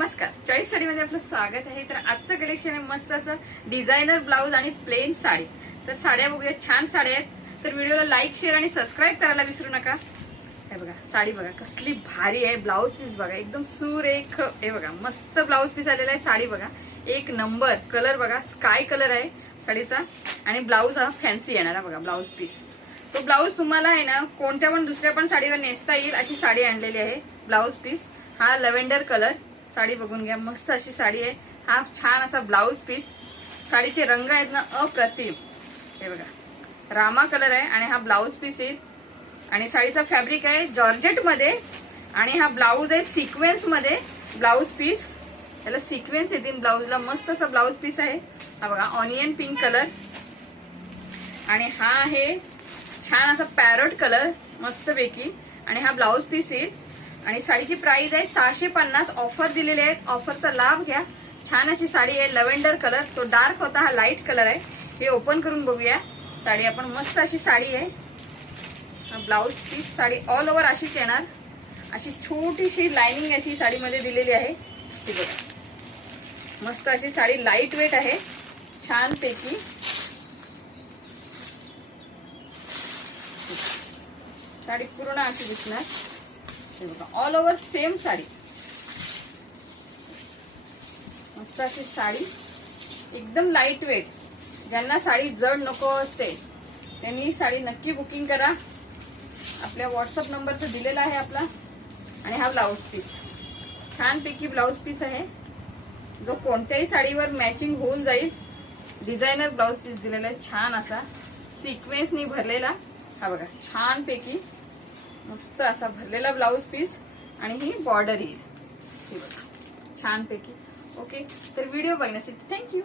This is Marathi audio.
नमस्कार, चॉईस साडीमध्ये आपलं स्वागत आहे। तर आजचं कलेक्शन आहे मस्त असं डिझायनर ब्लाऊज आणि प्लेन साडी। तर साड्या बघूया, छान साड्या आहेत। तर व्हिडिओला लाईक, शेअर आणि सबस्क्राईब करायला विसरू नका। हे बघा साडी बघा कसली भारी आहे, ब्लाऊज पीस बघा एकदम सुरेख। हे बघा मस्त ब्लाऊज पीस आलेला आहे, साडी बघा एक नंबर। कलर बघा स्काय कलर आहे साडीचा आणि ब्लाऊज हा फॅन्सी येणार आहे बघा ब्लाऊज पीस। तो ब्लाऊज तुम्हाला आहे ना कोणत्या पण दुसऱ्या पण साडीवर नेसता येईल अशी साडी आणलेली आहे। ब्लाऊज पीस हा लव्हेंडर कलर, साडी बघून घ्या मस्त अशी साडी आहे। हा छान असा ब्लाऊज पीस, साडीचे रंग आहेत ना अप्रतिम। हे बघा रामा कलर आहे आणि हा ब्लाऊज पीस आहे आणि साडीचा फॅब्रिक आहे जॉर्जेट मध्ये आणि हा ब्लाऊज आहे सिक्वेन्स मध्ये ब्लाऊज पीस। याला सिक्वेन्स येतील ब्लाऊजला, मस्त असा ब्लाऊज पीस आहे। हा बघा ऑनियन पिंक कलर आणि हा आहे छान असा पॅरोट कलर मस्त पैकी आणि हा ब्लाऊज पीस येईल आणि साडीची प्राइस आहे 650। ऑफर दिलेली आहे, ऑफरचा लाभ घ्या। छान अशी साडी आहे, लव्हेंडर कलर तो डार्क होता, हा लाईट कलर आहे। हे ओपन करून बघूया साडी आपण, मस्त अशी साडी आहे। हा blouse piece, sari all over अशीच येणार, अशी छोटीशी लाइनिंग अशी साडीमध्ये दिलेली आहे। ती बघा मस्त अशी साडी लाईट वेट आहे छान पैकी। साडी पूर्ण अशी दिसणार, हे बघा ऑल ओव्हर सेम साडी, मस्त अशी साडी एकदम लाईट वेट। ज्यांना साडी जड नको असते त्यांनी साडी नक्की बुकिंग करा। आपल्या व्हॉट्सअप नंबर तर दिलेला आहे आपला। आणि हा ब्लाऊज पीस छान पैकी ब्लाऊज पीस आहे, जो कोणत्याही साडीवर मॅचिंग होऊन जाईल। डिझायनर ब्लाऊज पीस दिलेला आहे छान असा सिक्वेन्सनी भरलेला। हा बघा छान पैकी मस्त असा भरलेला ब्लाऊज पीस आणि ही बॉर्डर येईल, हे बघा छान पैकी। ओके, तर व्हिडिओ बघण्यासाठी थँक्यू।